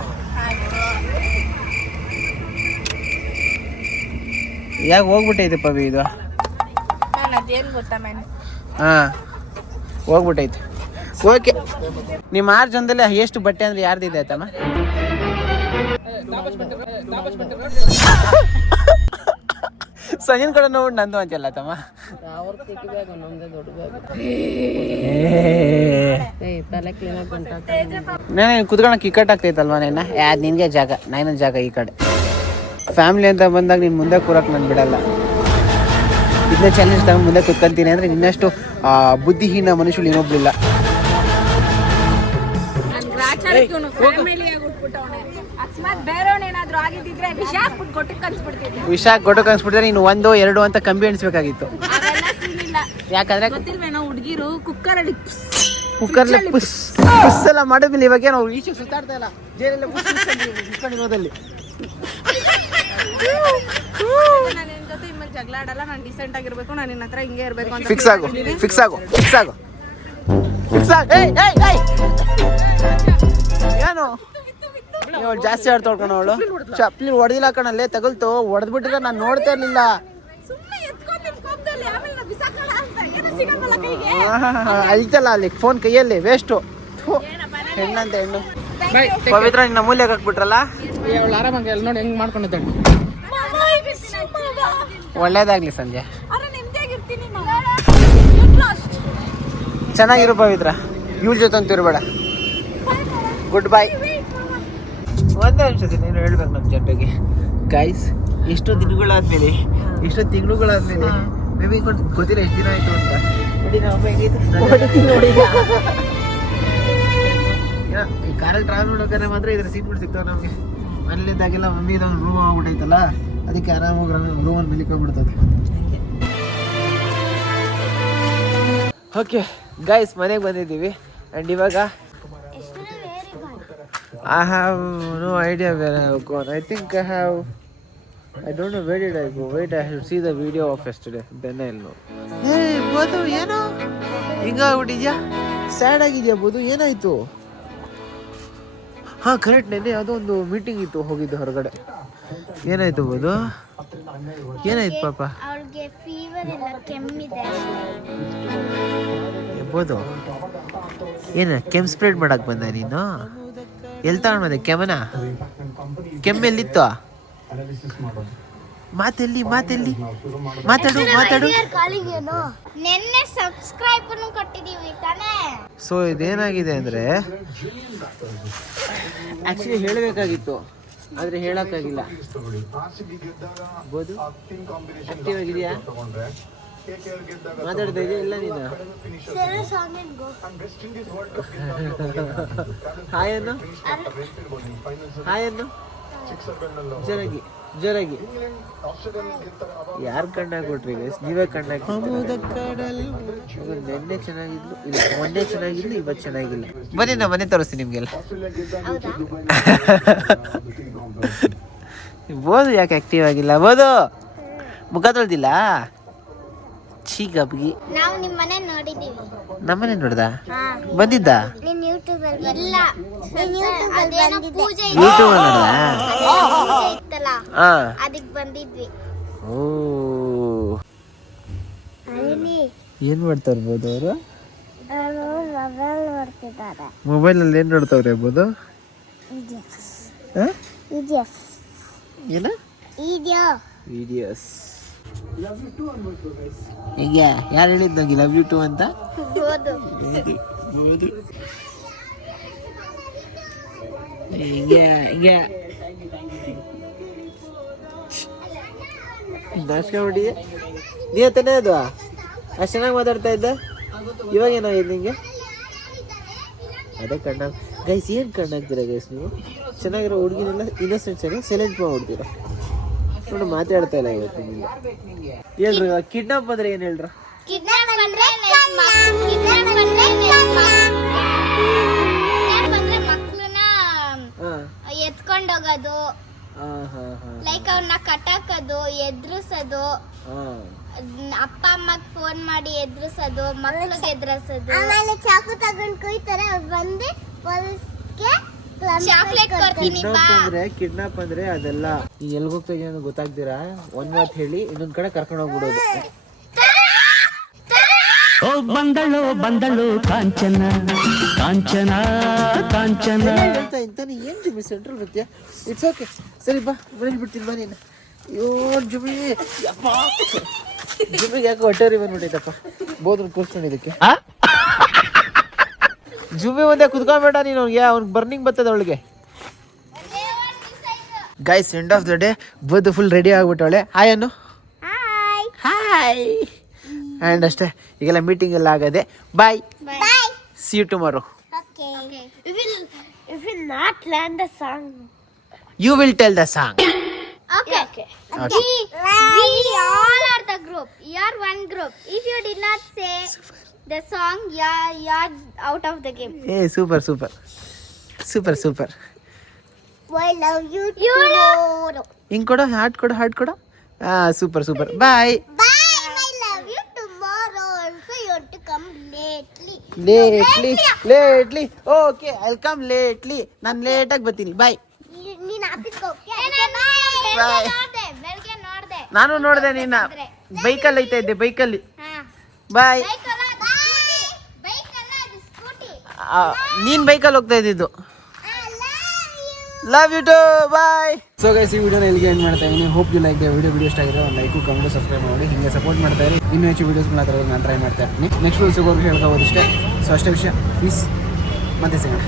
ಯಾಕೆ ಹೋಗ್ಬಿಟ್ಟೈತೆ ಪವಿ ಇದು? ಹಾಂ, ಹೋಗ್ಬಿಟ್ಟೈತೆ. ಓಕೆ, ನಿಮ್ಮ 6 ಜನದಲ್ಲಿ ಎಷ್ಟು ಬಟ್ಟೆ ಅಂದ್ರೆ ಯಾರ್ದಿದೆ ಆಯ್ತಮ್ಮ? ಸಂಜೆನ ಕಡೆ ನೋಡ್ ನಂದು ಅಂತೆಲ್ಲ ತಮ್ಮ. ಅವ್ರ ಚಿಕ್ಕ ಬ್ಯಾಗ್ ನಮ್ದೇ ದೊಡ್ಡ ಬ್ಯಾಗ್. ತಲೆ ಕ್ಲೀನ್ ಆಗಿ ನಾನು ಕುತ್ಕೊಳಕ್ ಇಕ್ಕಟ್ ಆಗ್ತೈತಲ್ವಾ ನೀನ ಯಾವ್ದು ನಿನ್ಗೆ ಜಾಗ ನಾನು ಜಾಗ ಈ ಕಡೆ. ಫ್ಯಾಮಿಲಿ ಅಂತ ಬಂದಾಗ ನೀನು ಮುಂದೆ ಕೂರಕ್ಕೆ ನಾನು ಬಿಡಲ್ಲ. ಇದನ್ನ ಚಾಲೆಂಜ್ ತಗೊಂಡು ಮುಂದೆ ಕುತ್ಕೊಂತೀನಿ ಅಂದರೆ ನಿನ್ನಷ್ಟು ಬುದ್ಧಿಹೀನ ಮನುಷ್ಯರು ಇನ್ನೊಬ್ಳಿಲ್ಲ. ವಿಷ ಕೊಟ್ಟು ಕನ್ಸ್ಬಿಟ್ಟಿದ್ರೆ ನೀನು 1, 2 ಅಂತ ಕಂಬಿ ಎಣಿಸ್ಬೇಕಾಗಿತ್ತು. ಯಾಕಂದ್ರೆ ಹುಡುಗಿರು ಕುಕ್ಕರಲ್ಲಿ ಪುಸ್ ಎಲ್ಲ ಮಾಡಿದ್ಮೇಲೆ ಇವಾಗ ನಾವು ಈಚೆ ಸುತ್ತಾಡ್ತಾ ಇಲ್ಲ ಜೈಲೆಲ್ಲ ಇಸ್ಕೊಂಡಿರೋದಲ್ಲಿ. ಜಗಳ ಆಡಲ್ಲ, ನಾನು ಡಿಸೆಂಟ್ ಆಗಿರ್ಬೇಕು, ನಾನು ನಿನ್ನ ಹತ್ರ ಹಿಂಗೆ ಇರ್ಬೇಕು ಅಂತ ಫಿಕ್ಸ್ ಆಗು. ಏನು ನೀವು ಜಾಸ್ತಿ ಆಡ್ತೊಳ್ಕೊಂಡು ಅವಳು ಚಪ್ಲಿ ಹೊಡೆದಿಲ್ಲ ಕಣಲ್ಲೇ ತಗಲ್ತು ಹೊಡೆದ್ಬಿಟ್ಟಿದ್ರೆ ನಾನು ನೋಡ್ತಾ ಇರ್ಲಿಲ್ಲ. ಐತಲ್ಲ ಅಲ್ಲಿ ಫೋನ್ ಕೈಯಲ್ಲಿ ವೇಸ್ಟು. ಹೆಣ್ಣಂತ ಹೆಣ್ಣು. ಪವಿತ್ರ ನಿನ್ನ ಮೂಲ್ಯಕ್ಕೆ ಹಾಕ್ಬಿಟ್ರಲ್ಲ. ಆರಾಮಾಗಿ ನೋಡಿ ಹೆಂಗ್ ಮಾಡ್ಕೊಂಡಿದ್ದಾಳೆ. ಒಳ್ಳೇದಾಗ್ಲಿ ಸಂಜೆ. ಚೆನ್ನಾಗಿರು ಪವಿತ್ರ. ಇವ್ರ ಜೊತೆ ಅಂತ ಇರಬೇಡ. Good bye. ಒಂದೇ ನಿಮಿಷ ನೀನು ಹೇಳ್ಬೇಕು ನಮ್ಮ ಜನರಿಗೆ. ಗೈಸ್ ಎಷ್ಟೋ ದಿನಗಳಾದ್ಮೇಲೆ ಎಷ್ಟೋ ತಿಂಗಳುಗಳಾದ್ಮೇಲೆ ಮೇ ಬಿ ಗೊತ್ತಿಲ್ಲ ಎಷ್ಟು ದಿನ ಆಯ್ತು ಅಂತ ನೋಡಿ ನಮ್ಮ ನೋಡಿ ಈ ಕಾರಲ್ಲಿ ಟ್ರಾವೆಲ್ ಮಾಡ್ಬೇಕಾದ್ರೆ ಮಾತ್ರ ಇದ್ರ ಸೀಟ್ಗಳು ಸಿಗ್ತಾವೆ ನಮಗೆ. ಮನೇಲಿದ್ದಾಗೆಲ್ಲ ಮಮ್ಮಿ ಇದೊಂದು ರೂಮ್ ಆಗ್ಬಿಟ್ಟೈತಲ್ಲ ಅದಕ್ಕೆ ಆರಾಮಾಗಿ ರೂಮಲ್ಲಿ ಮಿಲಿಕೊಂಡ್ಬಿಡ್ತದೆ. ಓಕೆ ಗೈಸ್ ಮನೆಗೆ ಬಂದಿದ್ದೀವಿ ಆ್ಯಂಡ್ ಇವಾಗ I have no idea where I have gone. I think I don't know where did I go. Wait, I should see the video of yesterday. Then I'll know. Hey, Bodhu, ಏನು ಹಿಂಗಾಗ್ಬಿಟ್ಟಿದ್ಯಾ? Sad ಆಗಿದ್ಯಾ ಬೋದು? ಏನಾಯ್ತು? ಹಾಂ correct, ನೆನ್ನೆ ಯಾವುದೋ ಒಂದು meeting ಇತ್ತು, ಹೋಗಿದ್ದು ಹೊರಗಡೆ. ಏನಾಯ್ತು ಬೋದು? ಏನಾಯ್ತು ಪಾಪ? ಅವಳಿಗೆ ಫೀವರ್ ಇಲ್ಲ, ಕೆಮ್ಮಿದೆ. ಬೋದು ಏನು ಕೆಮ್ಮು ಸ್ಪ್ರೆಡ್ ಮಾಡಕ್ಕೆ ಬಂದ ನೀನು? ಎಲ್ಲಿ ತಗೊಂಡು ಬಂದೆ ಕೆಮ್ಮನ? ಕೆಮ್ಮೆಲ್ಲಿತ್ತು? ಮಾತೆಲ್ಲಿ ಮಾತಾಡು. ನೆನ್ನೆ ಸಬ್ಸ್ಕ್ರೈಬ್ ಕೊಟ್ಟಿದೀವಿ ತಾನೇ. ಸೊ ಇದೇನಾಗಿದೆ ಅಂದರೆ ಆ್ಯಕ್ಚುಲಿ ಹೇಳಬೇಕಾಗಿತ್ತು ಆದರೆ ಹೇಳೋಕ್ಕಾಗಿಲ್ಲ. ಬೋದು ಆಕ್ಟಿವ್ ಆಗಿದೆಯಾ? ಮಾತಾಡ್ತಾ ಇದೆಯಾ ಇಲ್ಲ ನೀನು? ಹಾಯನ್ನು ಜೋರಾಗಿ ಯಾರು ಕಣ್ಣಾಗಿ ಕೊಟ್ರಿ ಗೈಸ್? ನೀವೇ ಕಣ್ಣಾಗಿ. ನೆನ್ನೆ ಚೆನ್ನಾಗಿದ್ಲು, ಇಲ್ಲ ಮೊನ್ನೆ ಚೆನ್ನಾಗಿದ್ಲು, ಇವತ್ತು ಚೆನ್ನಾಗಿಲ್ಲ. ಬನ್ನಿ ನಾ ಮನೆ ತೋರಿಸ್ತೀನಿ ನಿಮ್ಗೆಲ್ಲ. ಬೋದು ಯಾಕೆ ಆಕ್ಟಿವ್ ಆಗಿಲ್ಲ? ಬೋದು ಮುಖ ತೊಳ್ದಿಲ್ಲ? ಗಬ್ಗಿ ನಾವು ನಿಮ್ಮ ಮನೆ ನೋಡಿದೀವಿ. ನಮ್ಮನೆ ನೋಡ್ದ? ಬಂದಿದ್ದ? ನೀನ್ ಯೂಟ್ಯೂಬ್ ಅಲ್ಲಿ ಇಲ್ಲ, ಅದೇನೋ ಪೂಜೆ ಯೂಟ್ಯೂಬ್ ನೋಡ್ದ? ಇತ್ತಲ್ಲ ಅದಕ್ಕೆ ಬಂದಿದ್ವಿ. ಓ ಏನ್ ಮಾಡ್ತಾ ಇರ್ಬೋದು ಅವರು? ಮೊಬೈಲ್ ನೋಡ್ತಿದ್ದಾರೆ. ಮೊಬೈಲ್ ಅಲ್ಲಿ ಏನ್ ನೋಡ್ತಾವ್ರೆ ಬೋದು? ವಿಡಿಯೋಸ್. ಈಗ ಯಾರು ಹೇಳಿದ್ ನಂಗೆ ಲವ್ ಯು ಟು ಅಂತ? ನಾಚ್ಕೊಂಡ್ಬಿಟ್ಟಿದೆ. ನೀ ತಾನೇ ಅದು ಅಷ್ಟು ಚೆನ್ನಾಗಿ ಮಾತಾಡ್ತಾ ಇದ್ದ, ಇವಾಗ ಏನಾಗಿದೆ ನಿಂಗೆ? ಅದೇ ಕಣ್ಣಾಗ ಗೈಸ್. ಏನು ಕಣ್ಣಾಗ್ತೀರಾ ಗೈಸ್ ನೀವು? ಚೆನ್ನಾಗಿರೋ ಹುಡುಗಿನೆಲ್ಲ ಇನ್ನೋಸೆಂಟ್ ಚೆನ್ನಾಗಿ ಸೈಲೆಂಟ್ ಮಾಡ್ಬಿಡ್ತೀರ. ನೋಡಿ ಮಾತಾಡ್ತಾ ಇಲ್ಲ ಇವತ್ತು ನಿಮಗೆ. ಹೇಳ್ರಿ ಕಿಡ್ನಾಪ್ ಅಂದ್ರೆ ಏನು ಹೇಳ್ರ? ಕಿಡ್ನಾಪ್ ಅಂದ್ರೆ ಮಕ್ಕಳನ್ನ ಎತ್ಕೊಂಡೋಗೋದು, ಲೈಕ್ ಅವ್ರನ್ನ ಕಟ್ಟಾಕೋದು, ಎದುರಿಸೋದು, ಅಪ್ಪ ಅಮ್ಮಗ್ ಫೋನ್ ಮಾಡಿ ಎದುರಿಸೋದು, ಮಕ್ಕಳಿಗೆ ಎದುರಿಸೋದು. ಆಮೇಲೆ ಚಾಕು ತಗೊಂಡು ಕೊಯ್ತಾರೆ, ಅವ್ರು ಬಂದು ಪೊಲೀಸ್ಗೆ ಚಾಕ್ಲೇಟ್ ಕೊಡ್ತೀನಿ ಬಾ. ಕಿಡ್ನಾಪ್ ಅಂದ್ರೆ ಅದೆಲ್ಲ ನೀನ್ ಎಲ್ಲಿ ಹೋಗ್ತಾ ಇದೀಯ ಅಂತ ಗೊತ್ತಾಗ್ದಿರಾ ಒಂದ್ ಮಾತು ಹೇಳಿ ಇನ್ನೊಂದ್ ಕಡೆ ಕರ್ಕೊಂಡು ಹೋಗ್ಬಿಡೋದು. ಬಂದಳು ಕಾಂಚನ ಹೇಳ್ತಾ ಇಂತಾನೆ ಏನ್ ಜಿಮ್ಮಿ ಸೆಂಟ್ರಲ್ ಬರ್ತೀಯ? ಇಟ್ಸ್ ಓಕೆ, ಸರಿ ಬಾ ಮನೇಲಿ ಬಿಡ್ತೀನಿ ಬಾ. ನೀನು ಅಯ್ಯೋ ಜುಬಿ ಜುಬಿಗೆ ಯಾಕೆ ಹೊಟ್ಟೆರಿ ಬಂದ್ಬಿಟ್ಟೈತಪ್ಪ ಬೋದ್ರ ಕೂರ್ಸ್ಕೊಂಡಿದ್ದಕ್ಕೆ ಜುಬಿ ಒಂದೇ ಕುತ್ಕೊಂಡ್ಬೇಡ ನೀನು ಅವ್ನಿಗೆ ಬರ್ನಿಂಗ್ ಬರ್ತದೆ ಅವಳಿಗೆ. Guys end of the day ಬೋದು ಫುಲ್ ರೆಡಿ ಆಗ್ಬಿಟ್ಟವಳೆ. ಹಾಯ್ ಅನ್ನು ಹಾಯ್ ಆ್ಯಂಡ್ ಅಷ್ಟೇ ಈಗೆಲ್ಲ ಮೀಟಿಂಗ್ ಎಲ್ಲ ಆಗದೆ. Bye see you tomorrow. If we not learn the song. You will tell the song. Okay. We all are the group. You are one group. If you did not say the song, you are out of the game. Hey, super. I love you tomorrow. Hinge kodu, heart kodu. Super. Bye. I love you tomorrow. Also, you have to come lately. Lately. Okay, I'll come lately. ನಾನು late ಆಗಿ ಬರ್ತೀನಿ. ಬಾಯ್. ನೀನು ಆಫೀಸ್ಗೆ ಹೋಗ್ತೀಯ? Bye. ಬೆಳಗ್ಗೆ ನೋಡ್ದೆ. ನಾನು ನೋಡಿದೆ ನಿನ್ನ ಬೈಕಲ್ಲಿ ಐತಾ ಇದ್ದೆ ಬೈಕಲ್ಲಿ. ಬಾಯ್. ಬೈಕಲ್ಲ ಅದು ಸ್ಕೂಟಿ. ನೀನ್ ಬೈಕಲ್ಲಿ ಹೋಗ್ತಾ ಇದ್ದಿದ್ದು. Love you too bye. So guys ಈ ವಿಡಿಯೋನ ಇಲ್ಲಿಗೆ ಎಂಡ್ ಮಾಡ್ತಾ ಇದ್ದೀನಿ. Hope you like the video ಇಷ್ಟ ಆಗಿದ್ರೆ ಒಂದು ಲೈಕು ಕಮೆಂಟ್ ಸಬ್ಸ್ಕ್ರೈಬ್ ಮಾಡಿ ಹಿಂಗೆ ಸಪೋರ್ಟ್ ಮಾಡ್ತಾ ಇರಿ. ಇನ್ನೂ ಹೆಚ್ಚು ವೀಡಿಯೋಸ್ಗಳನ್ನ ತರೋದು ನಾನು ಟ್ರೈ ಮಾಡ್ತಾ ಇರ್ತೀನಿ. ನೆಕ್ಸ್ಟ್ ವಿಡಿಯೋಸ್ಗೆ ಹೋಗಿ ಹೇಳ್ಕೋಬೋದು ಇಷ್ಟೇ. ಸೊ ಅಷ್ಟೇ ವಿಷಯ. ಪೀಸ್ ಮತ್ತೆ ಸಿಗೋಣ.